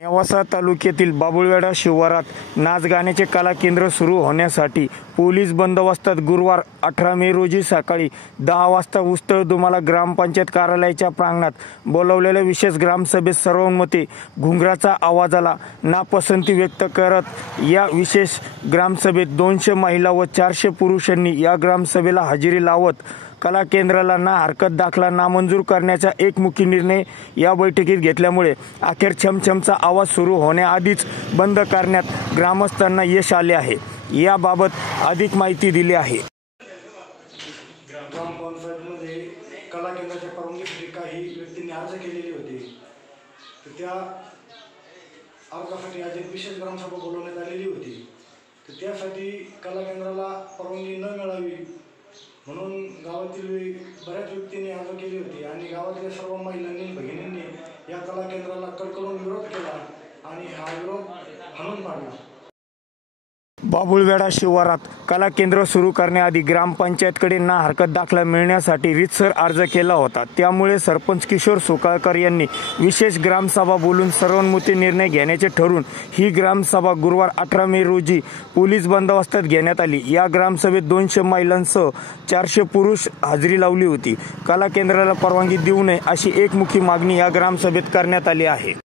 नेवासा तालुक्यातील बाबुळवेढा शिवारात नाच गाण्याचे कला केंद्र सुरू होण्यासाठी पोलीस बंदोबस्तात गुरुवार 18 मे रोजी सकाळी 10 वाजता उस्तळ दुमाला ग्रामपंचायत कार्यालयाच्या प्रांगणात बोलावलेल्या विशेष ग्रामसभेत सर्वानुमते घुंगराचा आवाज आला. नापसंती व्यक्त करत या विशेष ग्रामसभेत 200 महिला व 400 पुरुषांनी या ग्रामसभेला हजेरी लावत कला केंद्राला ना हरकत दाखला नामंजूर करण्याचा एकमुखी निर्णय या बैठकीत घेतल्यामुळे अखेर छमछमचा आवाज सुरू होण्याआधीच बंद करण्यात ग्रामस्थांना यश आले आहे. याबाबत अधिक माहिती दिली आहे. ग्रामपंचायतमध्ये कला केंद्राच्या परवानगीसाठी काही व्यक्तींनी अर्ज केलेले होते. तर त्या अर्जासाठी आज एक विशेष ग्रामसभा बोलवण्यात आलेली होती. तर त्यासाठी कला केंद्राला परवानगी न मिळावी म्हणून गावातील बऱ्याच व्यक्तींनी अर्ज केले होते आणि गावातल्या सर्व महिलांनी भगिनींनी या कला केंद्राला कडकडून विरोध केला आणि हा विरोध हाणून पाडला. बाबुळवेढा शिवारात कला केंद्र सुरू करण्याआधी ग्रामपंचायतकडे ना हरकत दाखला मिळण्यासाठी रीतसर अर्ज केला होता. त्यामुळे सरपंच किशोर सुकाळकर यांनी विशेष ग्रामसभा बोलून सर्वानुमते निर्णय घेण्याचे ठरवून ही ग्रामसभा गुरुवार 18 मे रोजी पोलीस बंदोबस्तात घेण्यात आली. या ग्रामसभेत 200 महिलांसह 400 पुरुष हजेरी लावली होती. कला केंद्राला परवानगी देऊ नये अशी एकमुखी मागणी या ग्रामसभेत करण्यात आली आहे.